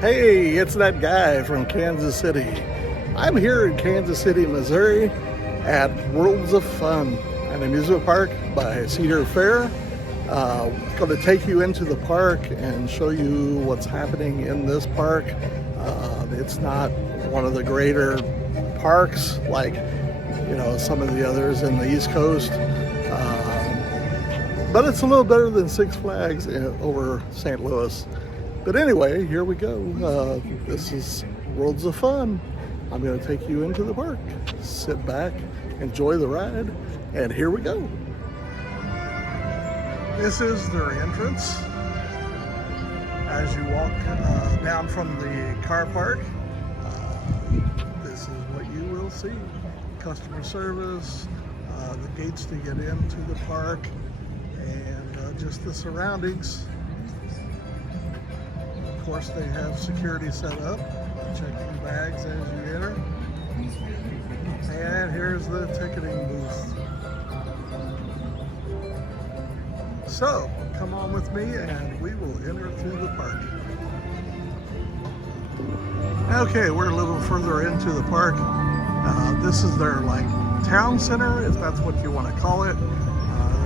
Hey, it's that guy from Kansas City. I'm here in Kansas City, Missouri at Worlds of Fun, an amusement park by Cedar Fair. Going to take you into the park and show you what's happening in this park. It's not one of the greater parks like, some of the others in the East Coast. But it's a little better than Six Flags over St. Louis. But anyway, here we go. This is Worlds of Fun. I'm going to take you into the park. Sit back, enjoy the ride, and here we go. This is their entrance. As you walk down from the car park, this is what you will see. Customer service, the gates to get into the park, and just the surroundings. Of course, they have security set up, checking bags as you enter. And here's the ticketing booth. So, come on with me and we will enter through the park. Okay, we're a little further into the park. This is their town center, if that's what you want to call it.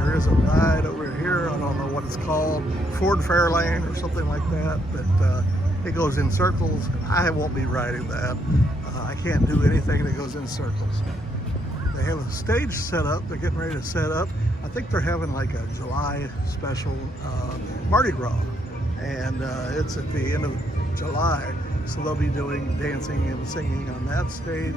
There is a ride over here. I don't know what it's called, Ford Fairlane or something like that, but it goes in circles. I won't be riding that. I can't do anything that goes in circles. They have a stage set up. They're getting ready to set up. I think they're having a July special Mardi Gras, and it's at the end of July, so they'll be doing dancing and singing on that stage.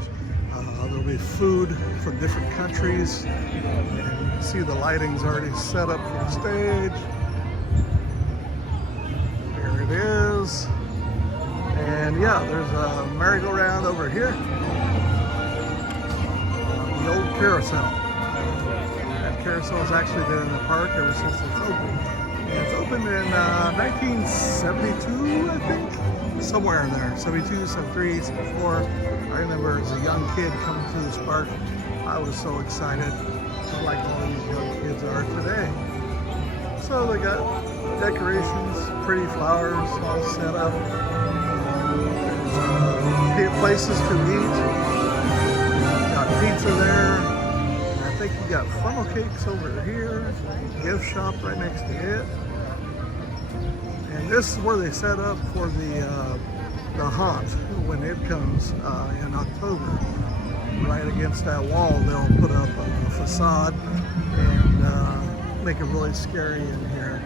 There'll be food from different countries, and you can see the lighting's already set up for the stage. There it is. And yeah, there's a merry-go-round over here. The old carousel. That carousel has actually been in the park ever since it's opened. And it's opened in 1972, I think. Somewhere in there. 72, 73, 74. I remember as a young kid coming to this park, I was so excited, like all these young kids are today. So they got decorations, pretty flowers all set up. Places to eat. Got pizza there. And I think you got funnel cakes over here. Gift shop right next to it. And this is where they set up for the haunt when it comes in October. Right against that wall, they'll put up a facade and make it really scary in here.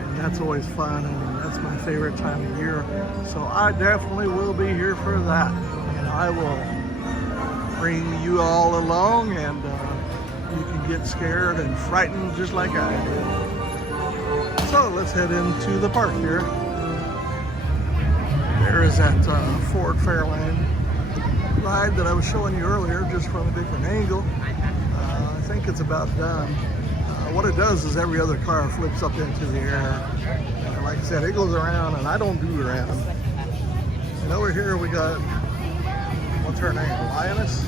And that's always fun, and that's my favorite time of year. So I definitely will be here for that. And I will bring you all along, and you can get scared and frightened just like I did. So let's head into the park here. There is that Ford Fairlane ride that I was showing you earlier, just from a different angle. I think it's about done. What it does is every other car flips up into the air. And like I said, it goes around, and I don't do around. And over here we got, what's her name, Lioness?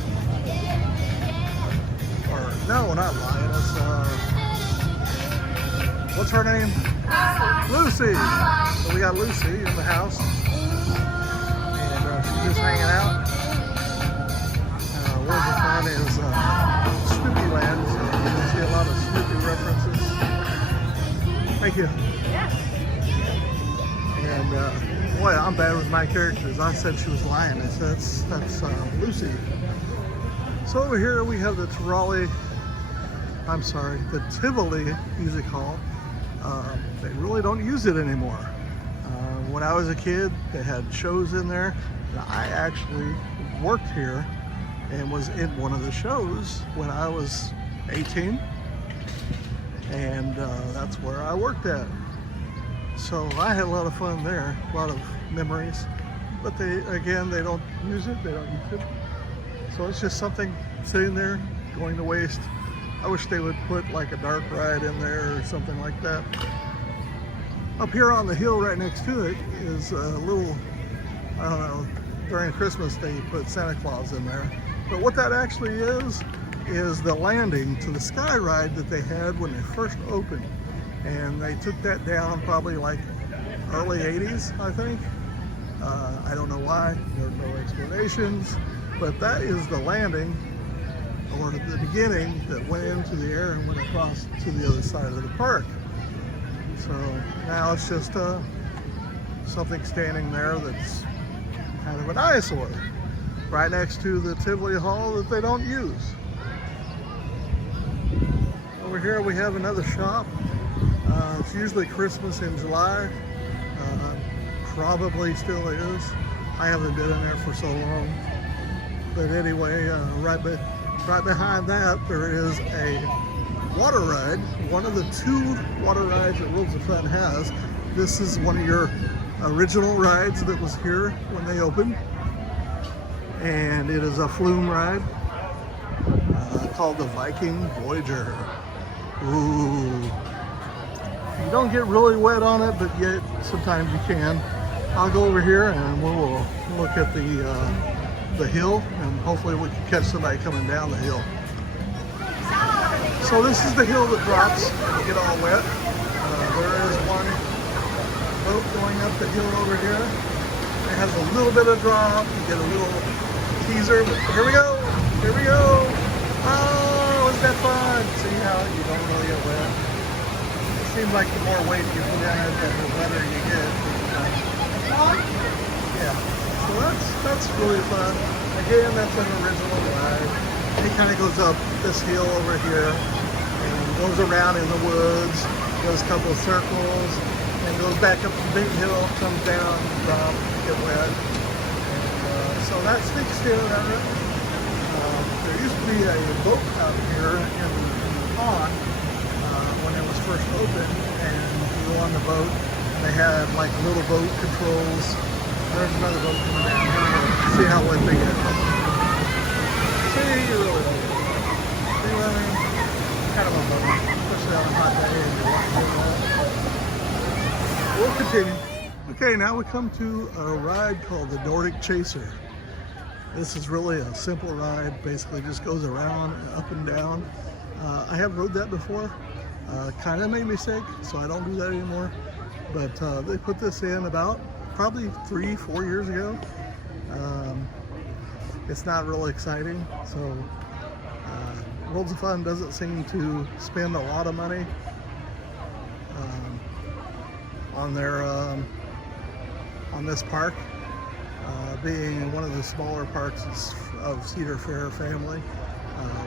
Or, no, not Lioness. What's her name? Lucy. So we got Lucy in the house. And she's just hanging out. Worlds of Fun is Snoopy Land, so you can see a lot of Snoopy references. Thank you. Yes. And boy, I'm bad with my characters. I said she was Lioness. That's Lucy. So over here we have the Tivoli Music Hall. They really don't use it anymore. When I was a kid, they had shows in there. I actually worked here and was in one of the shows when I was 18, and that's where I worked at. So I had a lot of fun there, a lot of memories, but they don't use it, they don't use it. So it's just something sitting there, going to waste. I wish they would put a dark ride in there or something like that. Up here on the hill right next to it is a little, I don't know, during Christmas they put Santa Claus in there. But what that actually is the landing to the Sky Ride that they had when they first opened. And they took that down probably early 80s, I think. I don't know why, there are no explanations, but that is the landing, or the beginning, that went into the air and went across to the other side of the park. So now it's just something standing there that's kind of an eyesore, right next to the Tivoli Hall that they don't use. Over here we have another shop. It's usually Christmas in July. Probably still is. I haven't been in there for so long. But anyway, right behind that there is a water ride. One of the 2 water rides that Worlds of Fun has. This is one of your original rides that was here when they opened. And it is a flume ride called the Viking Voyager. Ooh. You don't get really wet on it, but yet sometimes you can. I'll go over here and we'll look at the hill, and hopefully we can catch somebody coming down the hill. So this is the hill that drops and you get all wet. There is one boat going up the hill over here. It has a little bit of drop. You get a little teaser. But here we go. Here we go. Oh, isn't that fun? See how you don't really get wet. It seems like the more weight you put on it, the wetter you get. Yeah, so that's really fun. Again, that's an original ride. It kind of goes up this hill over here and goes around in the woods, goes a couple of circles, and goes back up the big hill, comes down, drop, get wet. And, so that's the extent of it. There used to be a boat out here in the pond when it was first opened, and you go on the boat. They had like little boat controls. There's another boat coming down here. See how wet they get. See, you really don't get wet. See what I mean? Kind of a boat, especially on a hot day. We'll continue. Okay, now we come to a ride called the Nordic Chaser. This is really a simple ride. Basically, just goes around, up and down. I have rode that before. Kind of made me sick, so I don't do that anymore. But they put this in about probably 3-4 years ago. It's not really exciting, so Worlds of Fun doesn't seem to spend a lot of money on their on this park, being one of the smaller parks of Cedar Fair family.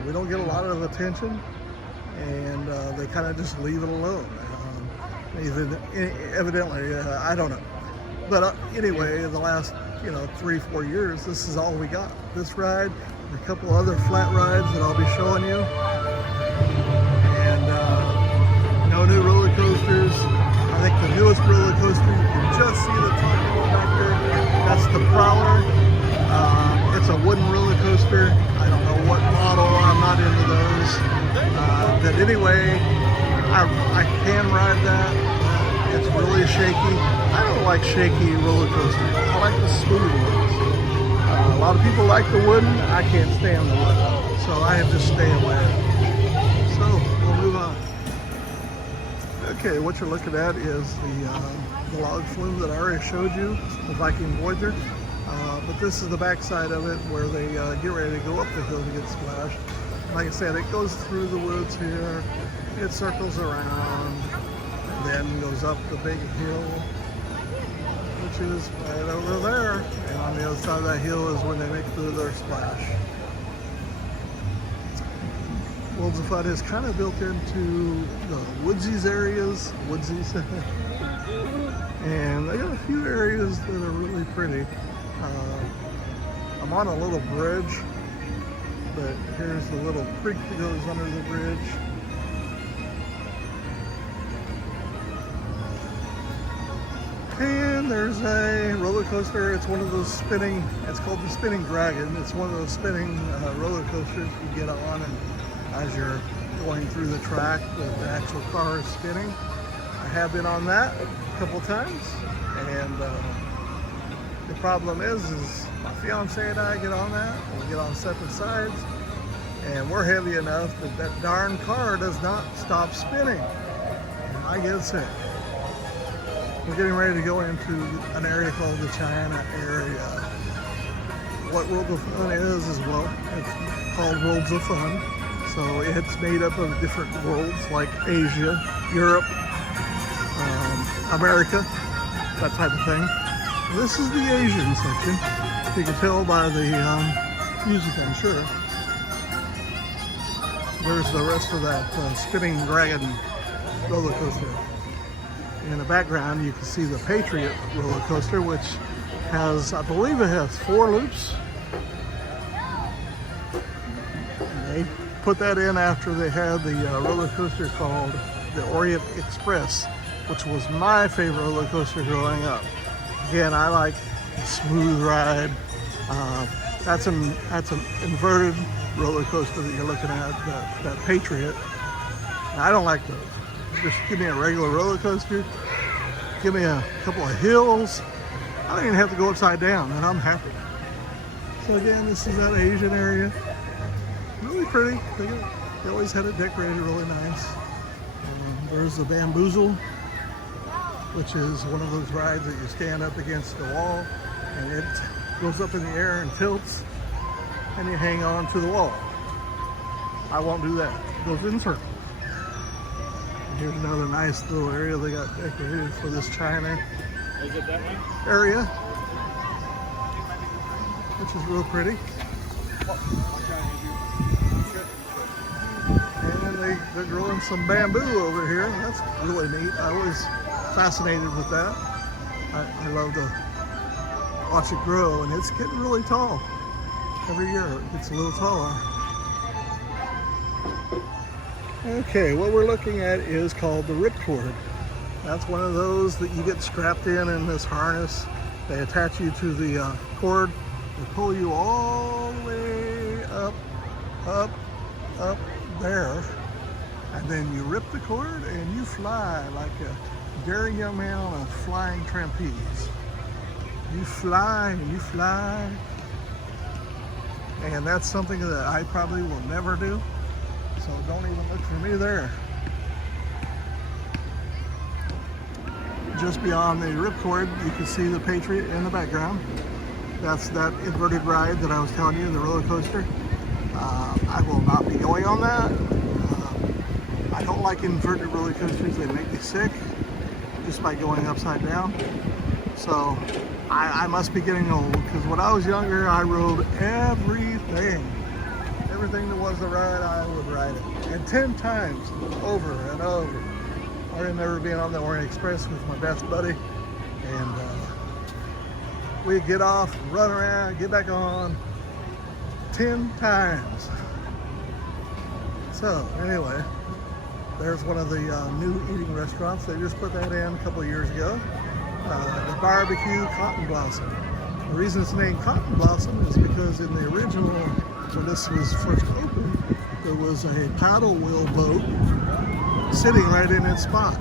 We don't get a lot of attention, and they kind of just leave it alone. Evidently, I don't know. But anyway, in the last 3-4 years, this is all we got. This ride, and a couple other flat rides that I'll be showing you, and no new roller coasters. I think the newest roller coaster, you can just see the top of the back there. That's the Prowler. It's a wooden roller coaster. I don't know what model. I'm not into those. But anyway, I can ride that. It's really shaky. I don't like shaky roller coasters. I like the smooth ones. A lot of people like the wooden. I can't stand the wooden, so I have to stay away. So we'll move on. Okay, what you're looking at is the log flume that I already showed you, the Viking Voyager. But this is the back side of it where they get ready to go up the hill to get splashed. Like I said, it goes through the woods here. It circles around, and then goes up the big hill, which is right over there. And on the other side of that hill is when they make their splash. Worlds of Fun is kind of built into the woodsies areas, and they got a few areas that are really pretty. I'm on a little bridge, but here's the little creek that goes under the bridge. And there's a roller coaster. It's one of those spinning, it's called the Spinning Dragon. It's one of those spinning roller coasters you get on, and as you're going through the track, the actual car is spinning. I have been on that a couple times, and the problem is my fiance and I get on that, and we get on separate sides, and we're heavy enough that that darn car does not stop spinning, and I get sick. We're getting ready to go into an area called the China area. What World of Fun is well, it's called Worlds of Fun. So it's made up of different worlds like Asia, Europe, America, that type of thing. This is the Asian section. You can tell by the music, I'm sure. There's the rest of that spinning dragon roller coaster. In the background, you can see the Patriot roller coaster, which has, I believe it has 4 loops. And they put that in after they had the roller coaster called the Orient Express, which was my favorite roller coaster growing up. Again, I like a smooth ride. That's an inverted roller coaster that you're looking at, that Patriot. And I don't like those. Just give me a regular roller coaster. Give me a couple of hills. I don't even have to go upside down, and I'm happy. So again, this is that Asian area. Really pretty. They always had it decorated really nice. And there's the Bamboozle, which is one of those rides that you stand up against the wall, and it goes up in the air and tilts, and you hang on to the wall. I won't do that. It goes in circles. Here's another nice little area they got decorated for this China area, which is real pretty. And they're growing some bamboo over here. That's really neat. I was fascinated with that. I love to watch it grow, and it's getting really tall. Every year it gets a little taller. Okay, what we're looking at is called the Ripcord. That's one of those that you get strapped in this harness. They attach you to the cord. They pull you all the way up there. And then you rip the cord and you fly like a daring young man on a flying trapeze. You fly and you fly. And that's something that I probably will never do. So don't even look for me there. Just beyond the Ripcord, you can see the Patriot in the background. That's that inverted ride that I was telling you, the roller coaster. I will not be going on that. I don't like inverted roller coasters. They make me sick just by going upside down. So I must be getting old, because when I was younger, I rode everything. Everything that was a ride, I would ride it. And 10 times over and over. I remember being on the Orient Express with my best buddy, and we'd get off, run around, get back on 10 times. So anyway, there's one of the new eating restaurants. They just put that in a couple of years ago. The Barbecue Cotton Blossom. The reason it's named Cotton Blossom is because in the original, when this was first opened, there was a paddle wheel boat sitting right in its spot.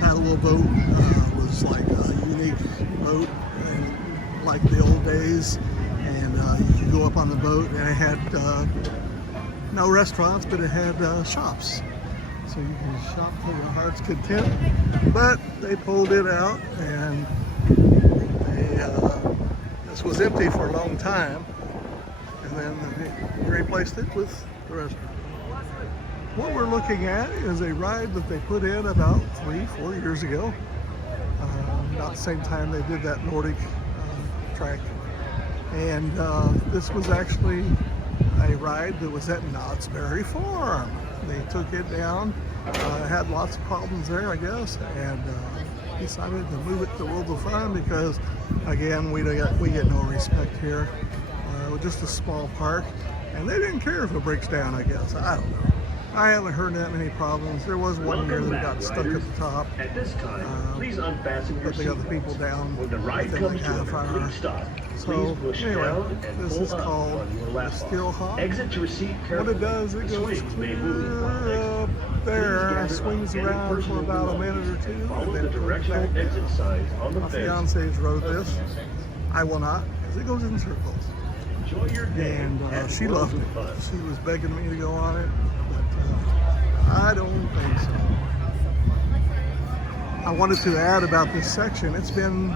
Paddle wheel boat was like a unique boat, like the old days, and you could go up on the boat, and it had no restaurants, but it had shops. So you can shop to your heart's content. But they pulled it out, and this was empty for a long time. And then they replaced it with the restaurant. What we're looking at is a ride that they put in about 3-4 years ago. About the same time they did that Nordic track. And this was actually a ride that was at Knott's Berry Farm. They took it down, had lots of problems there, I guess, and decided to move it to World of Fun because, again, we get no respect here. Just a small park, and they didn't care if it breaks down, I guess. I don't know. I haven't heard that many problems. There was one year that got stuck at the top. At this time, please unfasten your but they got the people down when the ride within like comes half to a hour. complete stop. So Push anyway, down and this pull is up called on your lap the Steel bar. Hop. Exit your seat What carefully. it does, it The goes swings may move while clear up exiting. there, swings around for about a minute or two, Follow and the then comes directional back exit down. signs on the My fence. fiance's rode this. I will not, because it goes in circles. Enjoy your day. And at she World loved of it. Fun. She was begging me to go on it, but I don't think so. I wanted to add about this section. It's been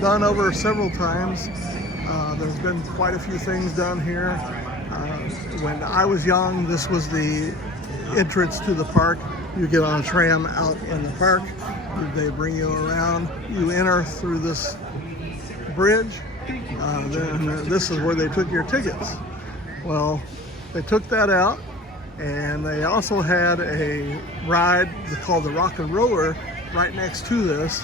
done over several times. There's been quite a few things done here. When I was young, this was the entrance to the park. You get on a tram out in the park. They bring you around. You enter through this bridge. Then this is where they took your tickets. Well, they took that out, and they also had a ride called the Rock and Roller right next to this,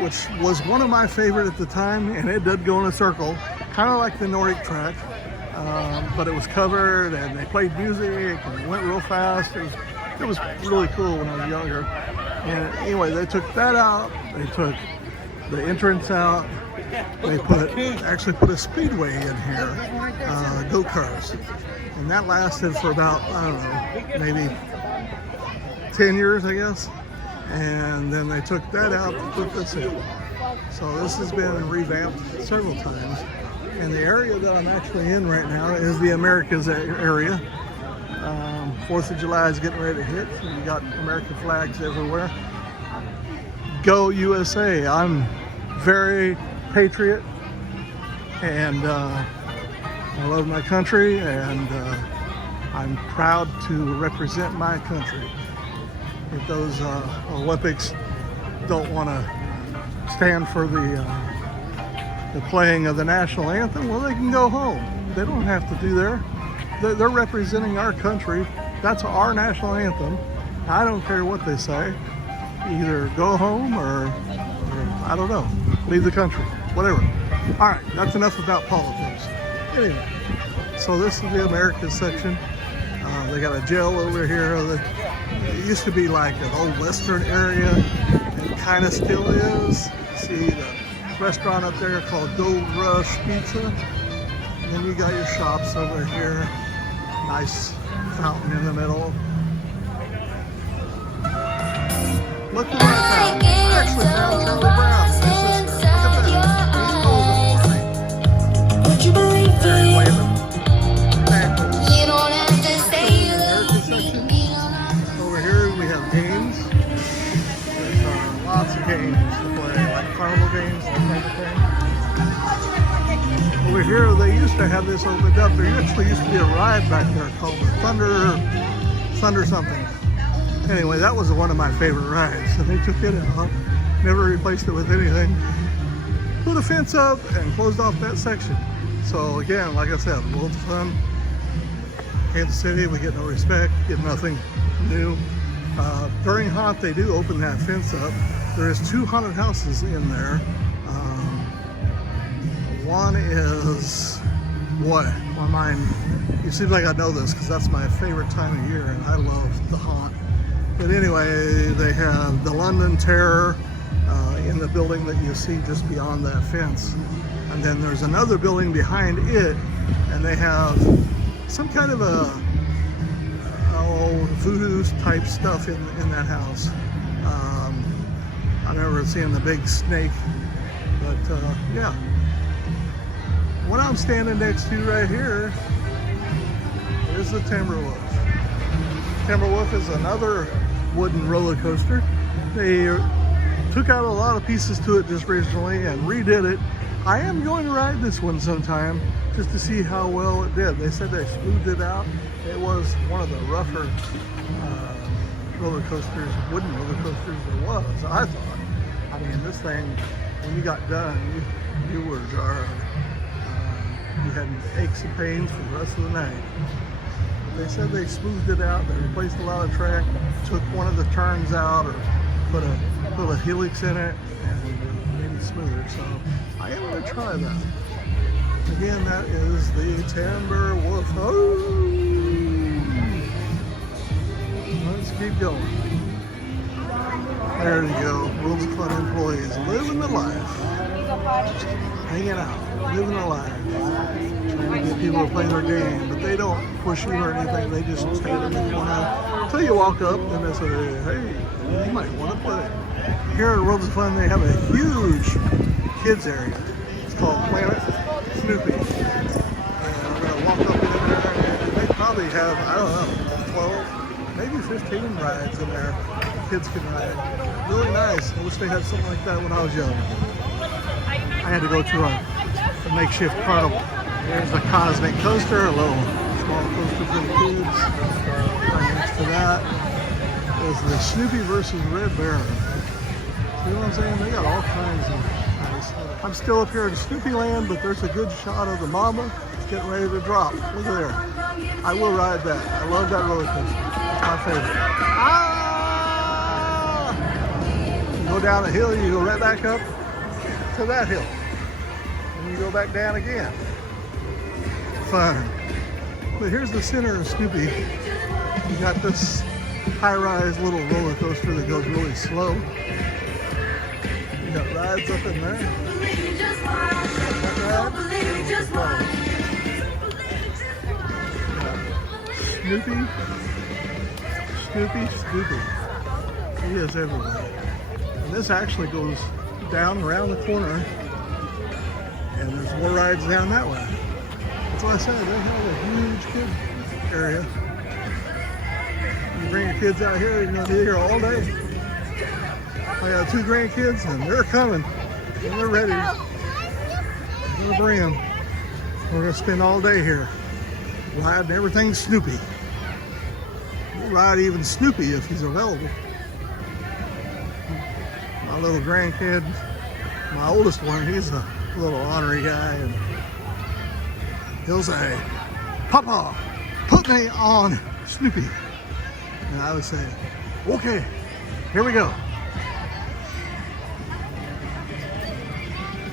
which was one of my favorite at the time, and it did go in a circle, kind of like the Nordic track, but it was covered, and they played music, and it went real fast. It was really cool when I was younger. And anyway, they took that out. They took the entrance out. They actually put a speedway in here, go-karts, and that lasted for about, I don't know, maybe 10 years, I guess. And then they took that out and put this in. So this has been revamped several times. And the area that I'm actually in right now is the Americas area. 4th of July is getting ready to hit. So you got American flags everywhere. Go USA. I'm very patriot, and I love my country, and I'm proud to represent my country. If those Olympics don't want to stand for the playing of the national anthem, well, they can go home. They don't have to do they're representing our country. That's our national anthem. I don't care what they say. Either go home or I don't know, leave the country, whatever. All right, that's enough about politics. Anyway, so this is the Americas section. They got a jail over here. It used to be like an old Western area, and kind of still is. See the restaurant up there called Gold Rush Pizza. And then you got your shops over here. Nice fountain in the middle. Look at that fountain. I actually found Charlie Brown and his sister. Look at that. Would you believe it? You don't have to say you love me. Over here we have games. There's lots of games to play, like carnival games, that type of thing. Over here they used to have this opened up. There actually used to be a ride back there called the Thunder something. Anyway, that was one of my favorite rides. So they took it out, never replaced it with anything. Put a fence up and closed off that section. So again, like I said, world of fun. Kansas City, we get no respect, get nothing new. During haunt, they do open that fence up. There is 2 haunted houses in there. One is what? My mind. You seem like I know this because that's my favorite time of year, and I love the haunt. But anyway, they have the London Terror in the building that you see just beyond that fence. And then there's another building behind it, and they have some kind of a voodoo type stuff in that house. I remember seeing the big snake, but yeah. What I'm standing next to right here is the Timberwolf. Timberwolf is another wooden roller coaster. They took out a lot of pieces to it just recently and redid it. I am going to ride this one sometime just to see how well it did. They said they smoothed it out. It was one of the rougher roller coasters, wooden roller coasters there was, I thought. I mean, this thing, when you got done, you were jarred. You had aches and pains for the rest of the night. They said they smoothed it out. They replaced a lot of track, took one of the turns out, or put a helix in it, and made it smoother. So I am going to try that. Again, that is the Timberwolf. Oh! Let's keep going. There you go. World's Fun employees living the life, just hanging out, living the life. Trying to get people to play their game, but they don't push you or anything. They just stay there until you walk up and they say, hey, you might want to play. Here at Worlds of Fun, they have a huge kids area. It's called Planet Snoopy. And we're going to walk up in there, and they probably have, I don't know, 12, maybe 15 rides in there. kids can ride. Really nice. I wish they had something like that when I was young. I had to go to a makeshift carnival. There's a cosmic coaster, a little small coaster for the kids. Right next to that is the Snoopy versus Red Baron. See what I'm saying? They got all kinds of nice. I'm still up here in Snoopy Land, but there's a good shot of the mama. It's getting ready to drop. Look at there. I will ride that. I love that roller coaster. It's my favorite. Ah! You go down a hill, you go right back up to that hill. And you go back down again. Fun. But here's the center of Snoopy. You got this high-rise little roller coaster that goes really slow. You got rides up in there. Snoopy. He is everywhere. And this actually goes down around the corner, and there's more rides down that way. That's what I said, they have a huge kid area. You bring your kids out here, you're gonna be here all day. I got 2 grandkids and they're coming, and they're ready. I'm gonna bring them. We're gonna spend all day here, riding everything Snoopy. We'll ride even Snoopy if he's available. My little grandkid, my oldest one, he's a little ornery guy, and he'll say, "Papa, put me on Snoopy." And I would say, "Okay, here we go."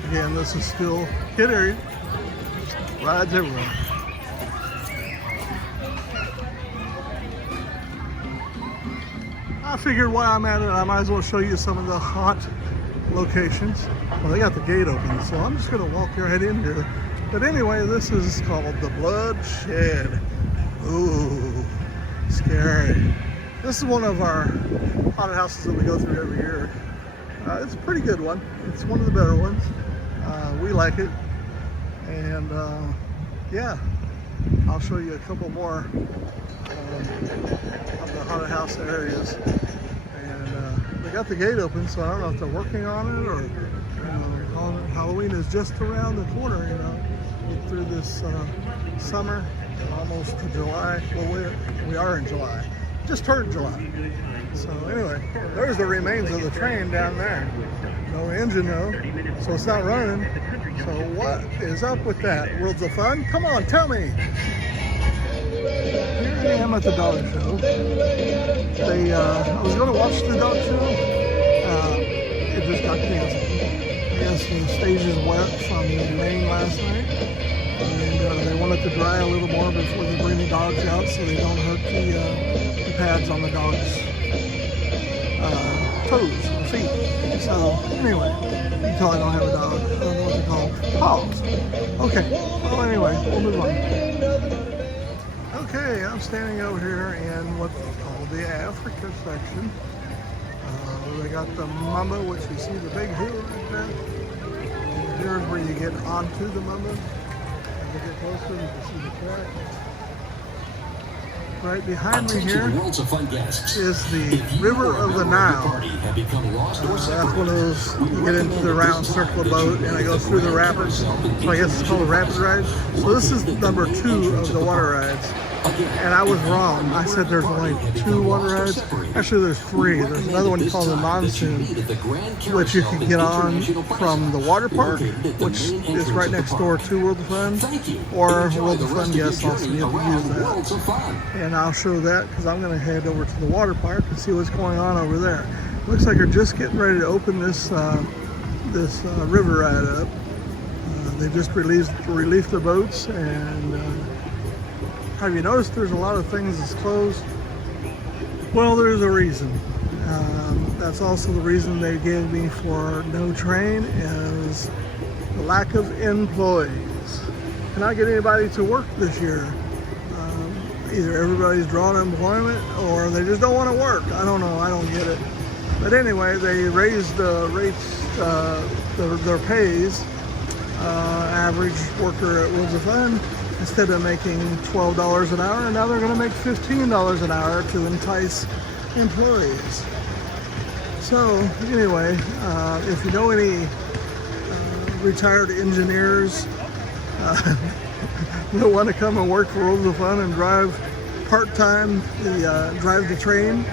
Again, this is still kid area. Rides everywhere. I figured while I'm at it, I might as well show you some of the haunt locations. Well, they got the gate open, so I'm just gonna walk right in here. But anyway, this is called the Bloodshed. Ooh, scary. This is one of our haunted houses that we go through every year. It's a pretty good one. It's one of the better ones. We like it. And yeah, I'll show you a couple more of the haunted house areas. And they got the gate open, so I don't know if they're working on it or, Halloween is just around the corner, Get through this summer, almost to July. Well, we are in July. Just turned July. So anyway, there's the remains of the train down there. No engine though, so it's not running. So what is up with that? Worlds of Fun? Come on, tell me. Here I am at the dog show. I was going to watch the dog show. It just got canceled. I guess the stage is wet from the rain last night. And they want it to dry a little more before they bring the dogs out so they don't hurt the pads on the dogs' toes or feet. So anyway, you can tell I don't have a dog. I don't know what they're called. Paws. Okay. Well, anyway, we'll move on. Okay, I'm standing over here in what's called the Africa section. They got the Mamba, which you see the big hill right there. And here's where you get onto the Mamba. As you get closer, you can see the track. Right behind me here is the River of the Nile. That's one of those, you get into the round circle boat and it goes through the rapids. So I guess it's called a rapid ride. So this is number 2 of the water rides. And I was wrong. I said there's only 2 water rides. Actually, there's 3. There's another one called the Monsoon, which you can get on from the water park, which is right next door to World of Fun, or World of Fun guests also get to use that. And I'll show that because I'm going to head over to the water park and see what's going on over there. Looks like they're just getting ready to open this river ride up. They just released the boats, and have you noticed there's a lot of things that's closed? Well, there's a reason. That's also the reason they gave me for no train is the lack of employees. Cannot get anybody to work this year. Either everybody's drawn employment or they just don't want to work. I don't know. I don't get it. But anyway, they raised the rates, their pays. Average worker at Worlds of Fun, instead of making $12 an hour, and now they're going to make $15 an hour to entice employees. So anyway, if you know any retired engineers that want to come and work for Worlds of Fun and drive part-time, drive the train,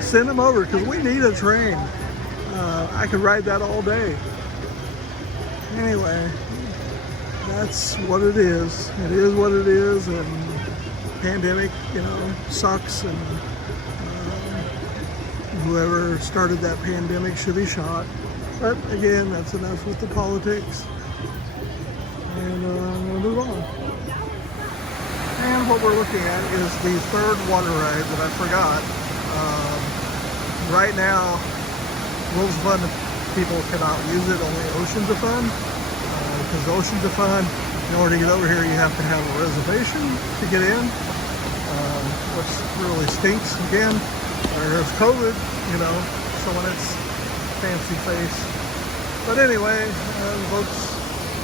send them over because we need a train. I could ride that all day. Anyway, that's what it is. It is what it is, and pandemic, you know, sucks, and whoever started that pandemic should be shot. But again, that's enough with the politics. And I'm gonna move on. And what we're looking at is the third water ride that I forgot. Right now, Worlds of Fun people cannot use it, only Oceans of Fun. Because Oceans of Fun, in order to get over here, you have to have a reservation to get in, which really stinks. Again, there's COVID, you know, showing its fancy face. But anyway, the boats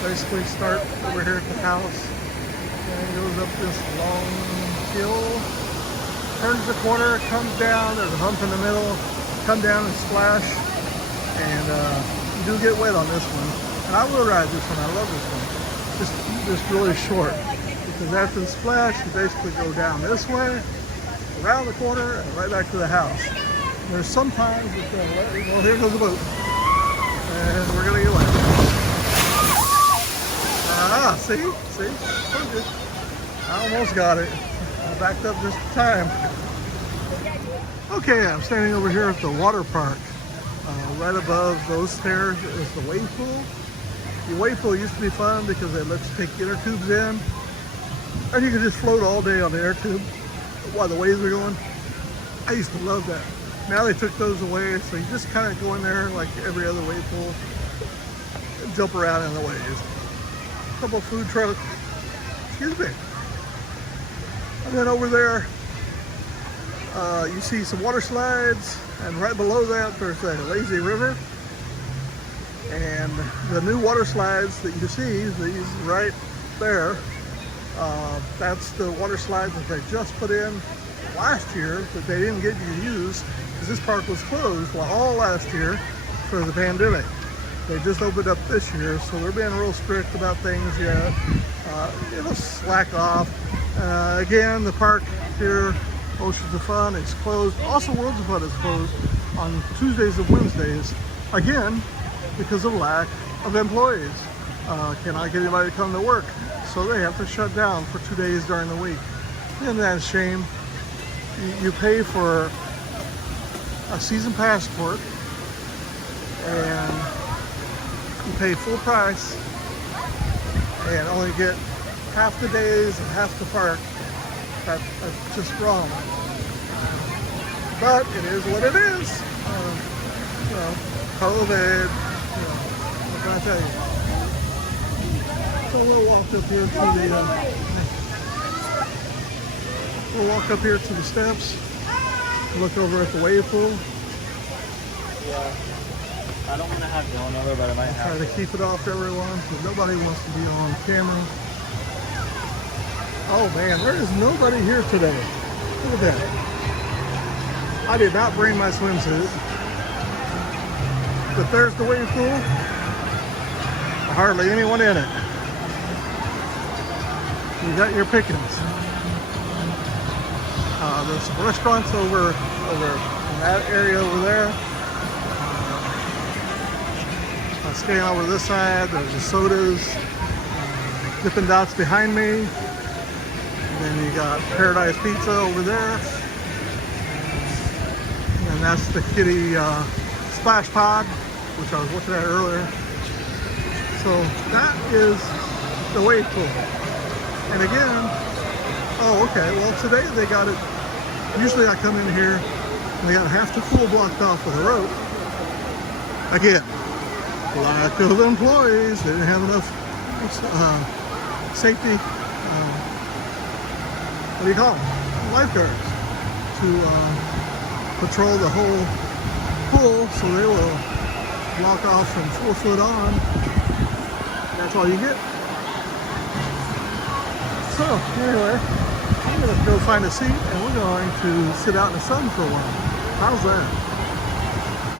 basically start over here at the house and goes up this long hill, turns the corner, comes down, there's a hump in the middle, come down and splash, and you do get wet on this one. And I will ride this one, I love this one. Just really short, because after the splash, you basically go down this way, around the corner, and right back to the house. There's sometimes it's going to let, well, here goes the boat. And we're going to get wet. See? Told you. I almost got it. I backed up just in time. Okay, I'm standing over here at the water park. Right above those stairs is the wave pool. The wave pool used to be fun because they let you take inner tubes in. And you could just float all day on the air tube while the waves are going. I used to love that. Now they took those away, so you just kind of go in there like every other wave pool and jump around in the waves. A couple food trucks, excuse me. And then over there, you see some water slides, and right below that there's a lazy river. And the new water slides that you see, these right there, that's the water slides that they just put in last year that they didn't get you to use because this park was closed all last year for the pandemic. They just opened up this year, so they're being real strict about things yet. It'll slack off. Again, the park here, Oceans of Fun, is closed. Also, Worlds of Fun is closed on Tuesdays and Wednesdays, again, because of lack of employees. Cannot get anybody to come to work, so they have to shut down for 2 days during the week. Isn't that a shame? You pay for a season passport and you pay full price and only get half the days and half the park. That's just wrong. But it is what it is. You know, COVID, you know, what can I tell you? So we'll walk up here to the steps, look over at the wave pool. Yeah. I don't want to have going over, but I might have. Try to keep it off everyone, because nobody wants to be on camera. Oh man, there is nobody here today. Look at that. I did not bring my swimsuit. But there's the wave pool. Hardly anyone in it. You got your pickings. There's some restaurants over in that area over there. Staying over this side, there's the sodas, Dippin' Dots behind me. And then you got Paradise Pizza over there. And that's the kiddie splash pod, which I was looking at earlier. So that is the wave pool. And again, oh, okay, well today they got it, usually I come in here and they got half the pool blocked off with a rope. Again, lack of employees, they didn't have enough safety, what do you call them, lifeguards, to patrol the whole pool, so they will block off from 4 foot on. That's all you get. So anyway, I'm gonna go find a seat and we're going to sit out in the sun for a while. How's that?